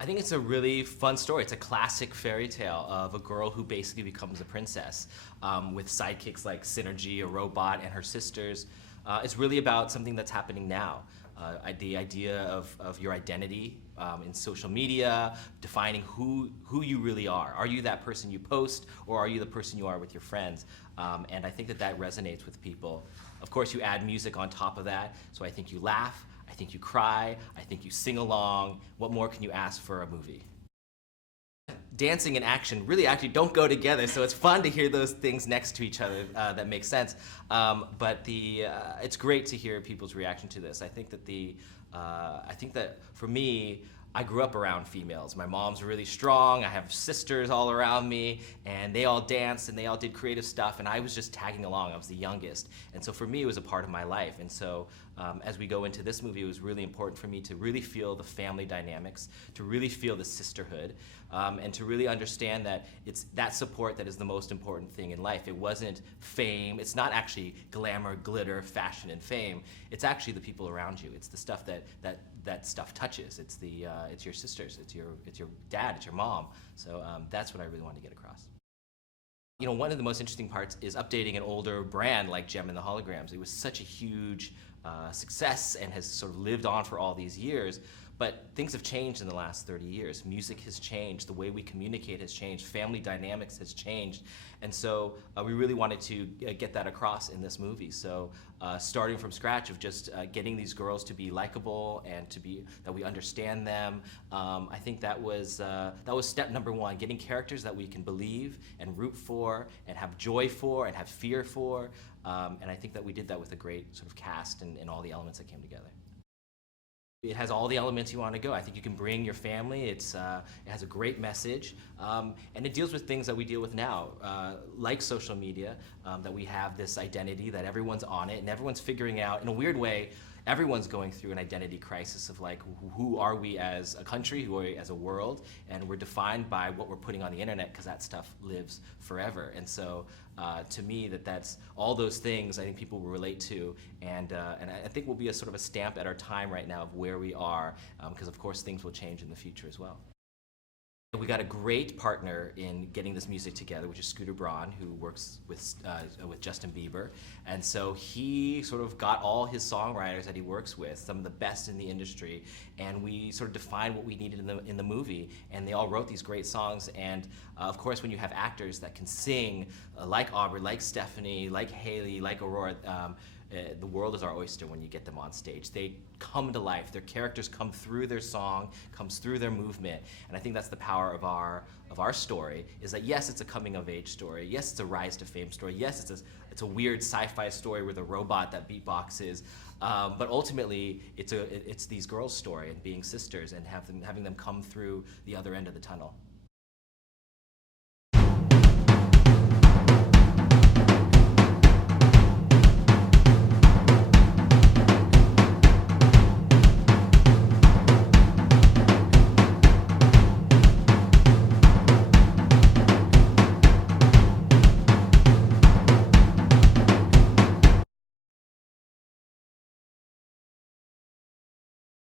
I think it's a really fun story. It's a classic fairy tale of a girl who basically becomes a princess with sidekicks like Synergy, a robot, and her sisters. It's really about something that's happening now. The idea of your identity in social media, defining who you really are. Are you that person you post, or are you the person you are with your friends? And I think that resonates with people. Of course, you add music on top of that, so I think you laugh, I think you cry, I think you sing along. What more can you ask for a movie? Dancing and action really actually don't go together, so it's fun to hear those things next to each other that make sense. But it's great to hear people's reaction to this. I think that for me, I grew up around females. My mom's really strong, I have sisters all around me, and they all danced and they all did creative stuff, and I was just tagging along. I was the youngest. And so for me, it was a part of my life. And so as we go into this movie, it was really important for me to really feel the family dynamics, to really feel the sisterhood, and to really understand that it's that support that is the most important thing in life. It wasn't fame. It's not actually glamour, glitter, fashion, and fame. It's actually the people around you. It's the stuff that stuff touches. It's your sisters, it's your dad, it's your mom. So that's what I really wanted to get across. You know, one of the most interesting parts is updating an older brand like JEM and the Holograms. It was such a huge success and has sort of lived on for all these years. But things have changed in the last 30 years. Music has changed, the way we communicate has changed, family dynamics has changed. And so we really wanted to get that across in this movie. So starting from scratch of just getting these girls to be likable and that we understand them, I think that was step number one, getting characters that we can believe and root for and have joy for and have fear for. And I think that we did that with a great sort of cast and all the elements that came together. It has all the elements you want to go. I think you can bring your family. It has a great message, and it deals with things that we deal with now, like social media, that we have this identity, that everyone's on it, and everyone's figuring out, in a weird way, everyone's going through an identity crisis of like, who are we as a country, who are we as a world, and we're defined by what we're putting on the internet because that stuff lives forever. And so to me, that's all those things I think people will relate to, and I think will be a sort of a stamp at our time right now of where we are, because of course things will change in the future as well. We got a great partner in getting this music together, which is Scooter Braun, who works with Justin Bieber. And so he sort of got all his songwriters that he works with, some of the best in the industry, and we sort of defined what we needed in the movie, and they all wrote these great songs. And of course, when you have actors that can sing, like Aubrey, like Stephanie, like Haley, like Aurora, the world is our oyster when you get them on stage. They come to life. Their characters come through their song, comes through their movement, and I think that's the power of our story. Is that yes, it's a coming of age story. Yes, it's a rise to fame story. Yes, it's a weird sci-fi story with a robot that beatboxes. But ultimately, it's these girls' story and being sisters and having them come through the other end of the tunnel.